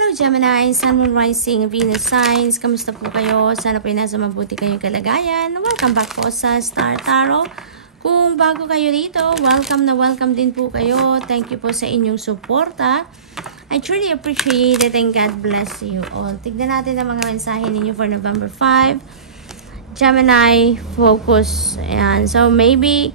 Hello Gemini, Sun, Moon, Rising, Venus signs. Kamusta po kayo? Sana po nasa mabuti kayong kalagayan. Welcome back po sa Star Tarot. Kung bago kayo dito, welcome din po kayo. Thank you po sa inyong suporta. I truly appreciate it and God bless you all. Tignan natin ang mga mensahe ninyo for November 5. Gemini, focus. Ayan. So maybe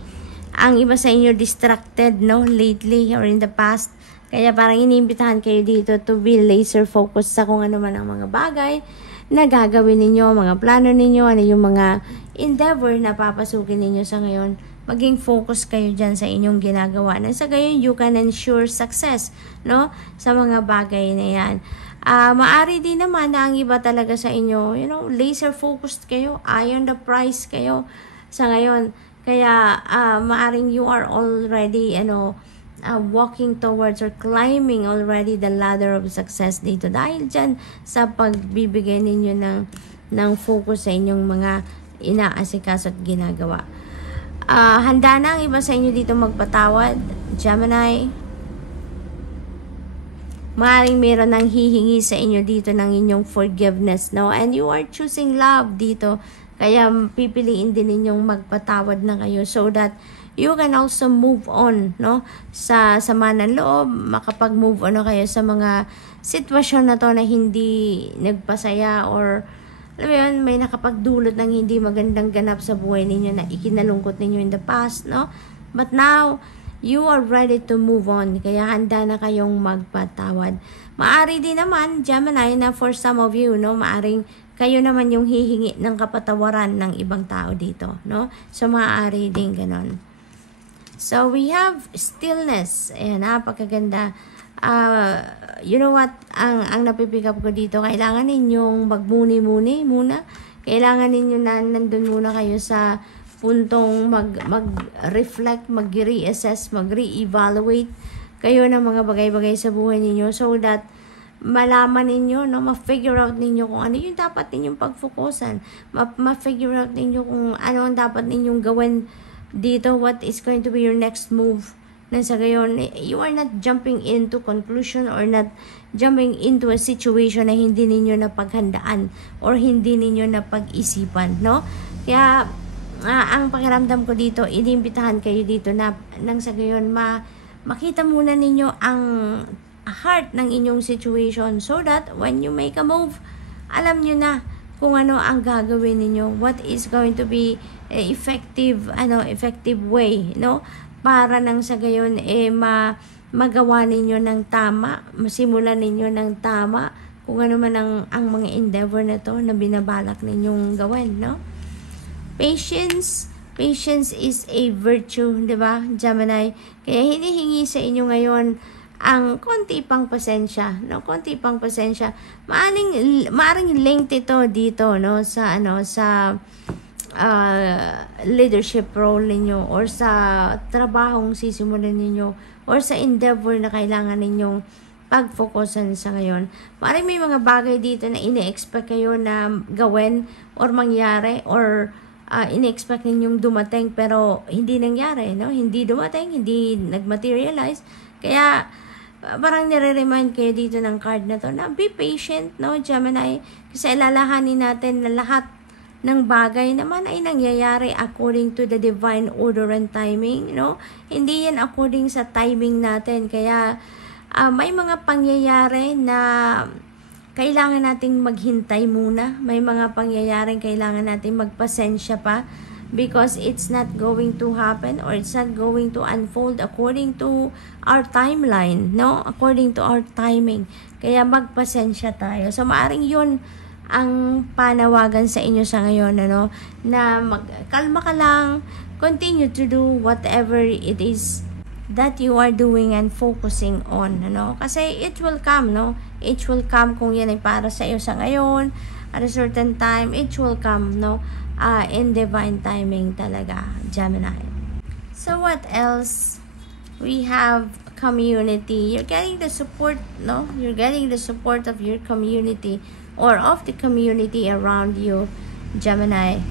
ang iba sa inyo distracted, no, lately or in the past. Kaya parang iniimbitahan kayo dito to be laser focused sa kung ano man ang mga bagay na gagawin ninyo, mga plano ninyo, ano yung mga endeavor na papasukin ninyo sa ngayon. Maging focus kayo dyan sa inyong ginagawa. Na sa gayon, you can ensure success, no? Sa mga bagay na yan. Maari din naman na ang iba talaga sa inyo, laser focused kayo, eye on the prize kayo sa ngayon. Kaya, maaring you are already, walking towards or climbing already the ladder of success dito. Dahil dyan sa pagbibigay ninyo ng focus sa inyong mga inaasikaso at ginagawa. Handa na ang iba sa inyo dito magpatawad, Gemini. Maaaring meron ng hihingi sa inyo dito ng inyong forgiveness, no? And you are choosing love dito. Kaya pipiliin din ninyong magpatawad na kayo so that you can also move on, no? Sa sama ng loob, makapag-move on na kayo sa mga sitwasyon na to na hindi nagpasaya or alam mo yun, may nakapagdulot ng hindi magandang ganap sa buhay ninyo na ikinalungkot ninyo in the past, no? But now, you are ready to move on. Kaya handa na kayong magpatawad. Maari din naman, Gemini, na for some of you, no? Maaring kayo naman yung hihingi ng kapatawaran ng ibang tao dito, no? So, maaari din ganon. So, we have stillness. Ayan, napakaganda. You know what? Ang napipick up ko dito, kailangan ninyong magmuni-muni muna. Kailangan ninyo na nandun muna kayo sa puntong mag-reflect, mag-reassess, mag-re-evaluate kayo ng mga bagay-bagay sa buhay ninyo so that malaman ninyo, no, ma-figure out ninyo kung ano yung dapat ninyong pag-focusan. Ma-figure out ninyo kung ano ang dapat ninyong gawin dito, what is going to be your next move. Na sa gayon, you are not jumping into conclusion or not jumping into a situation na hindi ninyo napaghandaan or hindi ninyo napag-isipan, no? Kaya, ang pakiramdam ko dito, inimbitahan kayo dito na nang sa gayon, makita muna ninyo ang heart ng inyong situation so that when you make a move, alam nyo na kung ano ang gagawin ninyo, what is going to be effective way, no? Para nang sa gayon magawa ninyo ng tama, masimulan ninyo ng tama kung ano man ang mga endeavor na to na binabalak ninyong gawin, no? Patience is a virtue, 'di ba, Gemini? Kaya hinihingi sa inyo ngayon ang konti pang pasensya, no? Konti pang pasensya. Maaring linked ito dito, no, sa leadership role ninyo or sa trabahong sisimulan ninyo or sa endeavor na kailangan ninyong pag-focusan sa ngayon. Maaring may mga bagay dito na ine-expect kayo na gawin or mangyari or ine-expect ninyong dumating pero hindi nangyari, no? Hindi dumating, hindi nag-materialize. Kaya parang nire-remind kayo dito ng card na to na be patient, no, Gemini? Kasi alalahanin natin na lahat ng bagay naman ay nangyayari according to the divine order and timing, no? Hindi yan according sa timing natin. Kaya may mga pangyayari na kailangan nating maghintay muna. May mga pangyayaring kailangan nating magpasensya pa because it's not going to happen or it's not going to unfold according to our timeline, no? According to our timing. Kaya magpasensya tayo. So maaring yun ang panawagan sa inyo sa ngayon, na kalma ka lang, continue to do whatever it is that you are doing and focusing on, kasi it will come, it will come kung yan ay para sa iyo sa ngayon, at a certain time, it will come, in divine timing talaga, Gemini. So what else? We have community. You're getting the support, You're getting the support of your community or of the community around you, Gemini.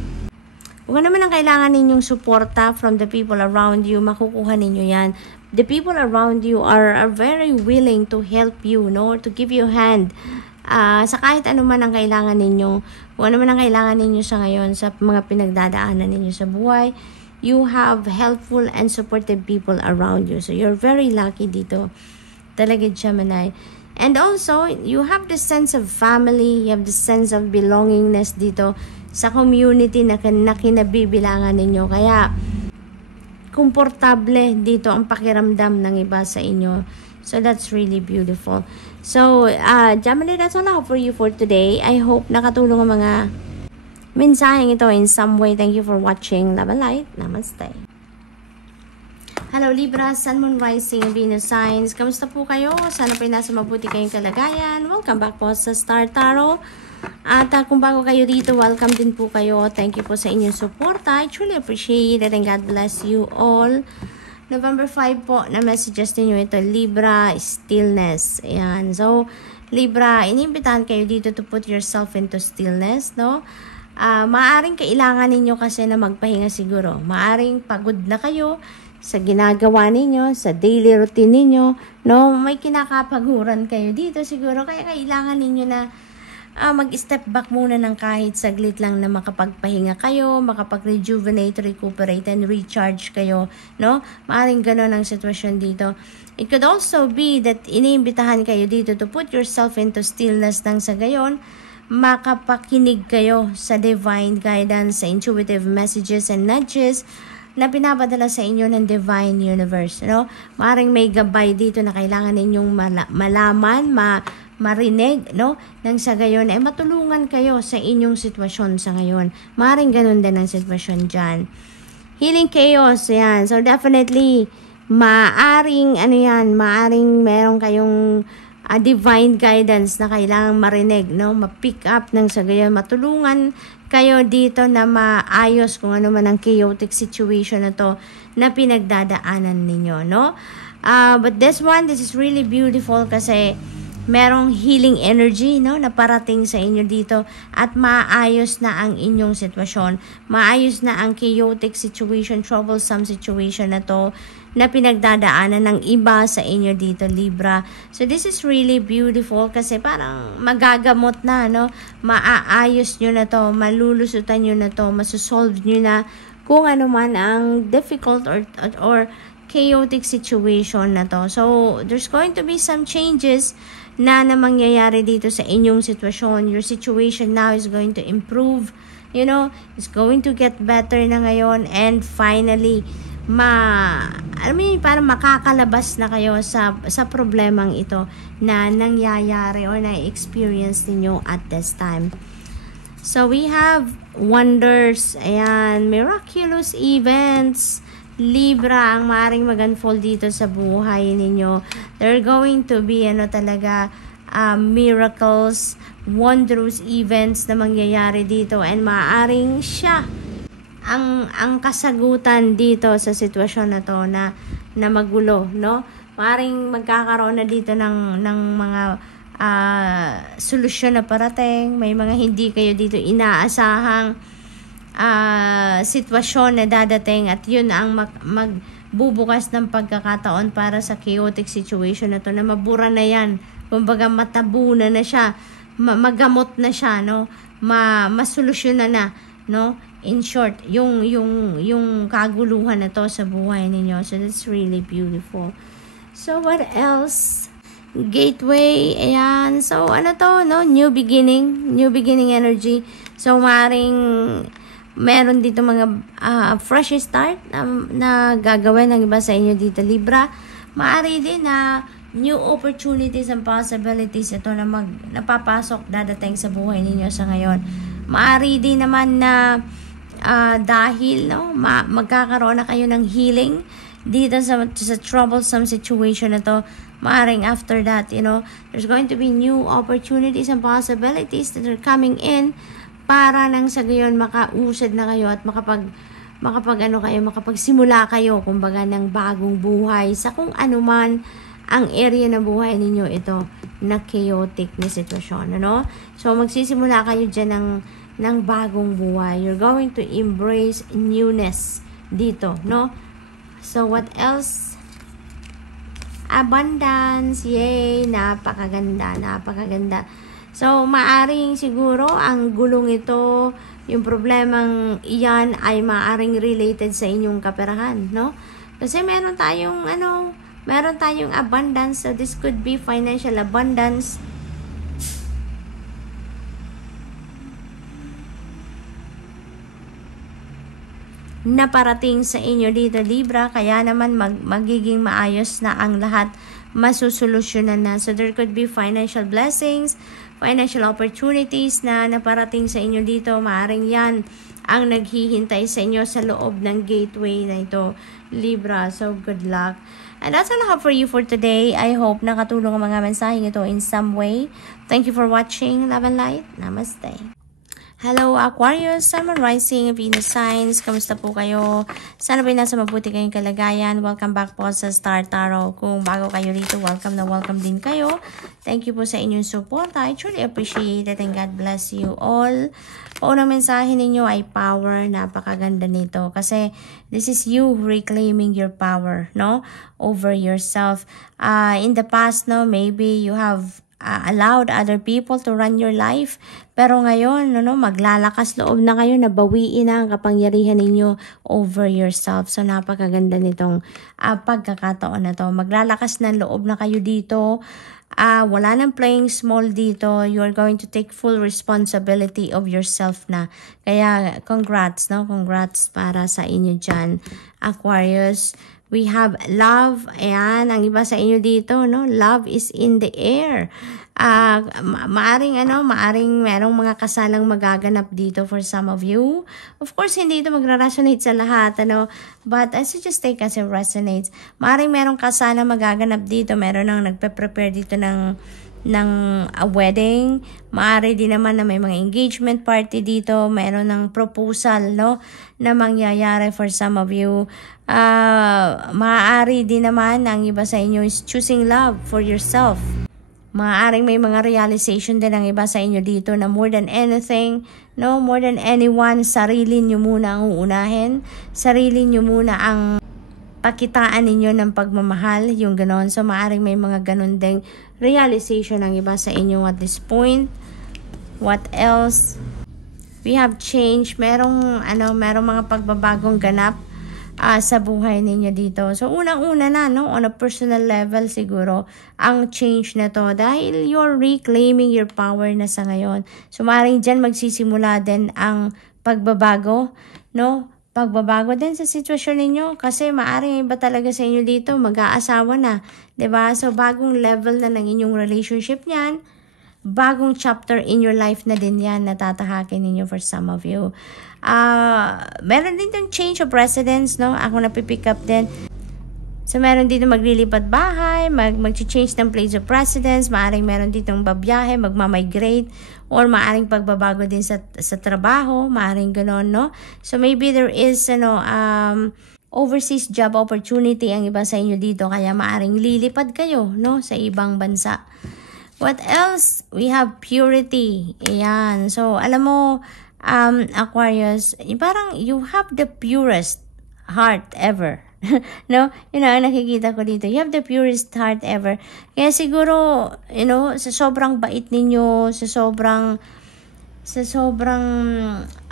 Kung ano man ang kailangan ninyong suporta from the people around you, makukuha ninyo yan. The people around you are very willing to help you, no? To give you a hand. Sa kahit ano man ang kailangan ninyo, kung ano man ang kailangan ninyo sa ngayon, sa mga pinagdadaanan ninyo sa buhay, you have helpful and supportive people around you. So, you're very lucky dito. Talaga, Gemini. And also, you have the sense of family, you have the sense of belongingness dito sa community na kinabibilangan ninyo. Kaya, komportable dito ang pakiramdam ng iba sa inyo. So, that's really beautiful. So, Gemini, that's all I have for you for today. I hope nakatulong ang mga mensaheng ito in some way. Thank you for watching. Love and light. Namaste. Hello Libra, Sun, Moon, Rising, Venus signs. Kamusta po kayo? Sana po nasa mabuti kayong kalagayan. Welcome back po sa Star Tarot. At kung bago kayo dito, welcome din po kayo. Thank you po sa inyong support. I truly appreciate it and God bless you all. November 5 po na messages ninyo ito, Libra, stillness. Ayan. So, Libra, inimbitahan kayo dito to put yourself into stillness, no? Maaring kailangan ninyo kasi na magpahinga siguro. Maaring pagod na kayo sa ginagawa ninyo, sa daily routine ninyo, no? May kinakapaghuran kayo dito siguro, kaya kailangan ninyo na mag-step back muna ng kahit saglit lang na makapagpahinga kayo, makapag-rejuvenate, recuperate, and recharge kayo, no? Maaring gano'n ang sitwasyon dito. It could also be that iniimbitahan kayo dito to put yourself into stillness nang sa gayon, makapakinig kayo sa divine guidance, sa intuitive messages and nudges na pinapadala sa inyo ng Divine Universe, no? Maaaring may gabay dito na kailangan ninyong malaman, marinig, no? Nang sa gayon, matulungan kayo sa inyong sitwasyon sa ngayon. Maaaring ganun din ang sitwasyon dyan. Healing chaos, yan. So, definitely, maaring meron kayong divine guidance na kailangang marinig, no? Ma-pick up nang sa gayon, matulungan kayo dito na maayos kung ano man ang chaotic situation na to na pinagdadaanan ninyo, no? But this is really beautiful kasi merong healing energy, no, na parating sa inyo dito at maayos na ang inyong sitwasyon. Maayos na ang chaotic situation, troublesome situation na to na pinagdadaanan ng iba sa inyo dito, Libra. So, this is really beautiful kasi parang magagamot na, no? Maaayos nyo na to, malulusutan nyo na to, masusolve nyo na kung ano man ang difficult or chaotic situation na to. So, there's going to be some changes na mangyayari dito sa inyong sitwasyon. Your situation now is going to improve, you know, it's going to get better na ngayon, and finally, para makakalabas na kayo sa problemang ito na nangyayari or na-experience ninyo at this time. So, we have wonders, ayan, miraculous events, Libra, ang maaaring mag-unfold dito sa buhay ninyo. There are going to be, miracles, wondrous events na mangyayari dito, and maaaring siya ang kasagutan dito sa sitwasyon na to na magulo, no? Maaaring magkakaroon na dito ng mga solusyon na parating. May mga hindi kayo dito inaasahang sitwasyon na dadating, at yun ang magbubukas ng pagkakataon para sa chaotic situation na to na mabura na yan. Kumbaga matabunan na siya, magamot na siya, no? Masolusyonan na, no? In short, yung kaguluhan na to sa buhay ninyo. So, that's really beautiful. So, what else? Gateway, ayan. So, no? New beginning energy. So, maaaring meron dito mga fresh start na gagawin ng iba sa inyo dito, Libra. Maari din na new opportunities and possibilities ito na napapasok, dadating sa buhay ninyo sa ngayon. Maari din naman na dahil magkakaroon na kayo ng healing dito sa troublesome situation na to. Maaring after that, there's going to be new opportunities and possibilities that are coming in para nang sa gayon makausad na kayo at makapagsimula kayo kumbaga ng bagong buhay sa kung ano man ang area ng buhay ninyo ito na chaotic na sitwasyon, So, magsisimula kayo dyan ng bagong buhay. You're going to embrace newness dito, no? So, what else? Abundance. Yay! Napakaganda, napakaganda. So, maaring siguro ang gulong ito, yung problemang iyan ay maaring related sa inyong kaperahan, no? Kasi meron tayong abundance. So, this could be financial abundance. Na parating sa inyo dito, Libra, kaya naman magiging maayos na ang lahat, masusolusyonan na. So there could be financial blessings, financial opportunities na naparating sa inyo dito. Maaring yan ang naghihintay sa inyo sa loob ng gateway na ito, Libra. So good luck. And that's all I have for you for today. I hope nakatulong ang mga mensaheng ito in some way. Thank you for watching. Love and light. Namaste. Hello Aquarius, Sun, Moon, Rising, Venus signs. Kamusta po kayo? Sana ba nasa mabuti kayong kalagayan? Welcome back po sa Star Tarot. Kung bago kayo rito, welcome na welcome din kayo. Thank you po sa inyong support. I truly appreciate it and God bless you all. Unang mensahe ninyo ay power. Napakaganda nito. Kasi this is you reclaiming your power, no? Over yourself. In the past, no, maybe you have allowed other people to run your life. Pero ngayon, maglalakas loob na kayo na bawiin ang kapangyarihan ninyo over yourself. So, napakaganda nitong pagkakataon na to. Maglalakas ng loob na kayo dito. Wala nang playing small dito. You are going to take full responsibility of yourself na. Kaya, congrats, no? Congrats para sa inyo dyan, Aquarius. We have love. Ayan, ang iba sa inyo dito, no? Love is in the air. Maaring merong mga kasalang magaganap dito for some of you. Of course, hindi ito magra-resonate sa lahat, but I suggest take as it resonates. Maaring merong kasalang magaganap dito. Meron nang nagpe-prepare dito ng a wedding. Maaari din naman na may mga engagement party dito. Meron ng proposal, no, na mangyayari for some of you. Maaari din naman ang iba sa inyo is choosing love for yourself. Maaaring may mga realization din ang iba sa inyo dito na more than anything, no, more than anyone, sarili nyo muna ang uunahin. Sarili nyo muna ang pakitaan ninyo ng pagmamahal, yung ganon. So, maaaring may mga ganon ding realization ang iba sa inyo at this point. What else? We have change. Merong mga pagbabagong ganap sa buhay ninyo dito. So, unang-una na, no, on a personal level siguro, ang change na to dahil you're reclaiming your power na sa ngayon. So, maaaring dyan magsisimula din ang pagbabago, no? Pagbabago din sa sitwasyon ninyo kasi maaaring iba talaga sa inyo dito, mag-aasawa na, 'di ba? So, bagong level na ng inyong relationship niyan. Bagong chapter in your life na din yan na tatahakin ninyo for some of you. Meron din yung change of residence, no? Ako napipick up din. So, meron dito maglilipat bahay, mag-change ng place of residence, maaaring meron ditong babiyahe, magmamigrate, or maaaring pagbabago din sa trabaho, maaaring gano'n, no? So, maybe there is, overseas job opportunity ang iba sa inyo dito, kaya maaaring lilipad kayo, no? Sa ibang bansa. What else? We have purity. Ayan. So, alam mo, Aquarius, parang you have the purest heart ever. No? Ang nakikita ko dito. You have the purest heart ever. Kaya siguro, sa sobrang bait ninyo, sa sobrang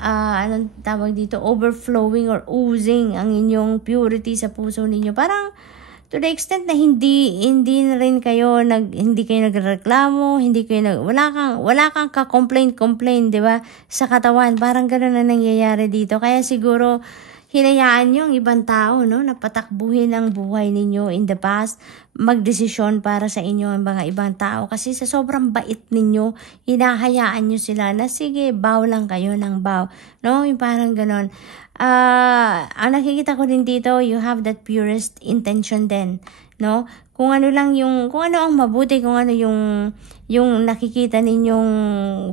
anong tawag dito, overflowing or oozing ang inyong purity sa puso ninyo. Parang, to the extent na hindi na rin kayo hindi kayo nagreklamo, wala kang ka-complain, 'di ba? Sa katawan, parang ganoon na nangyayari dito. Kaya siguro hinayaan niyo ang ibang tao, no, na patakbuhin ang buhay ninyo in the past, magdesisyon para sa inyo ang mga ibang tao kasi sa sobrang bait ninyo, hinahayaan niyo sila na sige, bow lang kayo ng bow, no? Yung parang ganoon. Ang nakikita ko din dito, you have that purest intention din, no? kung ano lang kung ano ang mabuti, kung ano yung nakikita ninyong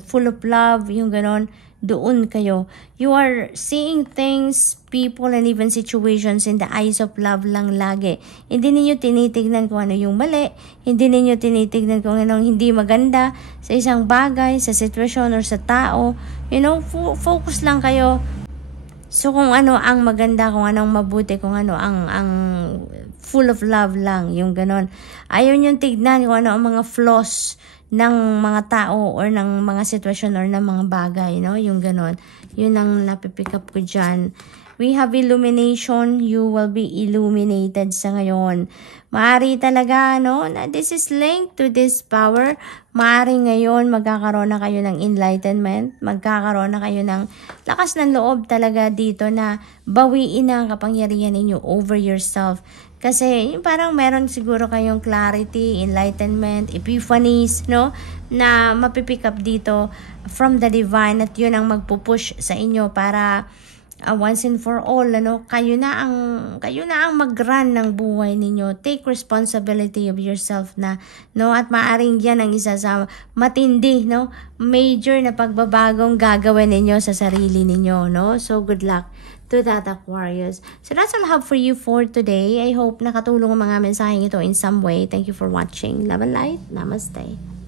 full of love, yung ganon, doon kayo. You are seeing things, people, and even situations in the eyes of love lang lagi. Hindi ninyo tinitignan kung ano yung mali, hindi ninyo tinitignan kung anong hindi maganda sa isang bagay, sa sitwasyon, or sa tao. Focus lang kayo. So kung ano ang maganda, kung ano ang mabuti, kung ano ang full of love lang, yung ganon. Ayaw nyo tignan kung ano ang mga flaws ng mga tao or ng mga sitwasyon or ng mga bagay, no? Yung ganon. Yun ang napipick up ko dyan. We have illumination. You will be illuminated sa ngayon. Maari talaga, no? Na this is linked to this power. Maari ngayon magkakaroon na kayo ng enlightenment. Magkakaroon na kayo ng lakas ng loob talaga dito na bawiin na ang kapangyarihan ninyo over yourself. Kasi parang meron siguro kayong clarity, enlightenment, epiphanies, no? Na mapipick up dito from the divine, at yun ang magpupush sa inyo para once and for all, kayo na ang mag-run ng buhay ninyo. Take responsibility of yourself na, no? At maaring yan ang isa sa matindi, no? Major na pagbabagong gagawin ninyo sa sarili ninyo, no? So good luck to that, Aquarius. So that's all I have for you for today. I hope nakatulong ang mga mensaheng ito in some way. Thank you for watching. Love and light. Namaste.